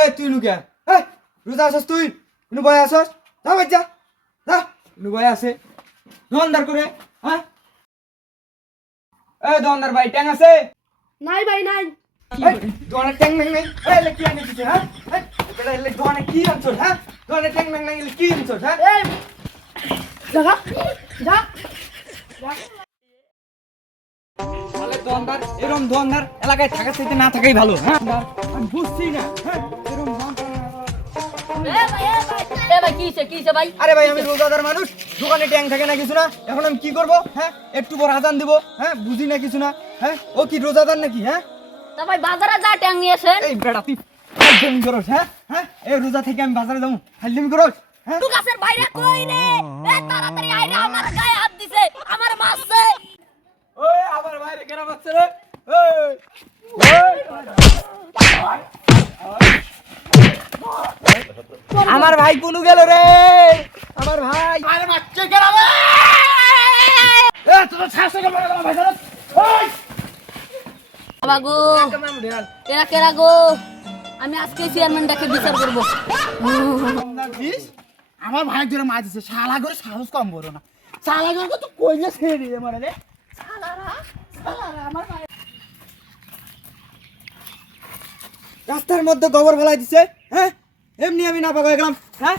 এই তুই নুকে এই রোজা আসস তুই নু বয় আসস যা বাচ্চা যা নু বয় আসে দোকানদার করে হ্যাঁ এই দোকানদার ভাই ট্যাং আছে নাই ভাই নাই। এই দোকানে ট্যাং নাই নাই এই লে কি আনিছিস হ্যাঁ এই বেটা লে দোকানে কি আনছস হ্যাঁ দোকানে ট্যাং নাই নাই কি আনছস হ্যাঁ এই জাগা যা তাহলে দোকানদার এরকম দোকানদার এলাকায় থাকার চাইতে না থাকাই ভালো হ্যাঁ আমি বুঝছি না হ্যাঁ এরকম কিছে ভাই আরে ভাই আমি রোজাদার মানুষ দোকানে ট্যাং থাকে না কিছু না এখন আমি কি করব হ্যাঁ একটু পর আজান দিব হ্যাঁ বুঝি না কিছু না হ্যাঁ ও কি রোজাদার নাকি হ্যাঁ তা ভাই বাজারে যা ট্যাং নিয়েছেন এই বেটা তুই ফাইজলামি করস হ্যাঁ হ্যাঁ এই রোজা থেকে আমি বাজারে যাবো ফাইজলামি করস হ্যাঁ তুই গাছের বাইরে কই রে এ তাড়াতাড়ি আইরে আমার গায়ে হাত দিছে আমার মারছে। ওই আমার বাইরে কেন বাচ্চা রে আমার ভাই কোনু গেল রে আমার ভাই আরে বাচ্চা কেন রে এ তোর ছাড়ছে কেন ভাই ধর ওই বাবু কেরা গো আমি আজকে চেয়ারম্যানটাকে বিচার করব। আমার ভাই ধরে মাছ দিছে শালা করে সাহস কম করো না শালা করে তো কইলে ছেড়ে দিয়ে মানে রে রাস্তার মধ্যে গোবর ফেলাই দিছে হ্যাঁ এমনি আমি না পাগল গেলাম হ্যাঁ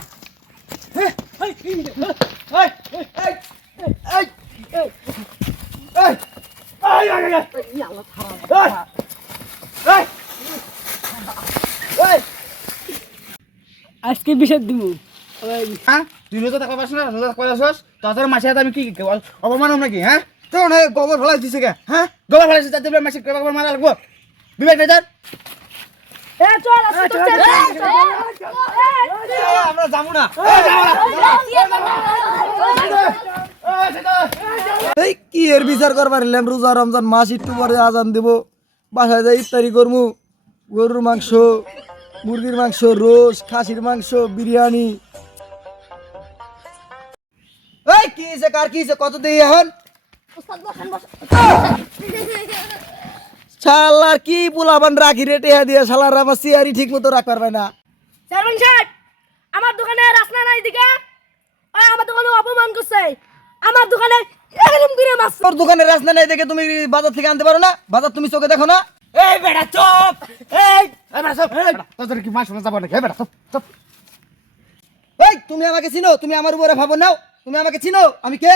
আজকে বিচার দিব। হ্যাঁ তুই তো টাকা পাস না রোজা করে আসস তোর মাসে আমি কি অপমান হম নাকি হ্যাঁ তো গোবর ফেলাই দিছে কে হ্যাঁ গোলা ফেলেছে তাতে মাসে কেবা মারা লাগবো বিবেক নেজার এ চল আজকে তো আমরা যাবো না এই কি এর বিচার করবার এলাম রোজা রমজান মাস একটু পরে আজান দেব বাসায় যাই ইফতারি করবো গরুর মাংস মুরগির মাংস রোজ খাসির মাংস বিরিয়ানি এই কি হইছে কার কি হইছে কত দেই এখন শালার কি পোলাবান রাখি রেটে দিয়ে শালার আমার চেয়ারই ঠিক মতো রাখ পারবে না চেয়ারম্যান সাহেব আমার দোকানে রাসনা নাই দিকা ওই আমার দোকানে অপমান করছে আমার দোকানে এরকম করে মাছ। তোর দোকানে রাস্তা নেই দেখে তুমি বাজার থেকে আনতে পারো না বাজার তুমি চোখে দেখো না এই বেটা চুপ এই বেটা সব তোদের কি মাস যাবো নাকি বেটা সব সব এই তুমি আমাকে চিনো তুমি আমার উপরে ভাবো নাও তুমি আমাকে চিনো আমি কে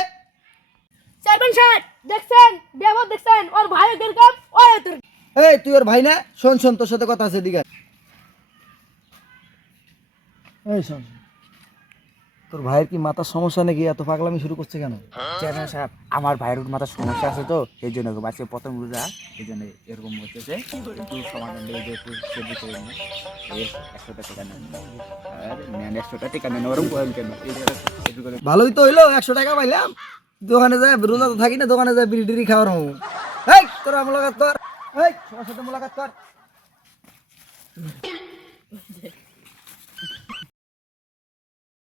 চেয়ারম্যান সাহেব দেখছেন ব্যবহার দেখছেন ওর ভাই কিরকম ওই তোর এই তুই ওর ভাই না শোন শোন তোর সাথে কথা আছে দিকে এই শোন তোর ভাইয়ের কি মাথার সমস্যা নাকি এত পাগলামি শুরু করছে কেন চেয়ারম্যান সাহেব আমার ভাইয়ের মাথার সমস্যা আছে তো এই জন্য আজকে প্রথম রোজা এই জন্য এরকম হচ্ছে একটু সমাধান দিয়ে যে একটু সেদ্ধ করে নিন 100 টাকা নেন আর নেন 100 টাকা নেন ওরকম বলেন কেন একটু করে ভালোই তো হইলো 100 টাকা পাইলাম দোকানে যায় রোজা তো থাকি না দোকানে যায় বিড়ি টিড়ি খাওয়ার হবো এই তোরা মোলাকাত কর এই সবার সাথে মোলাকাত কর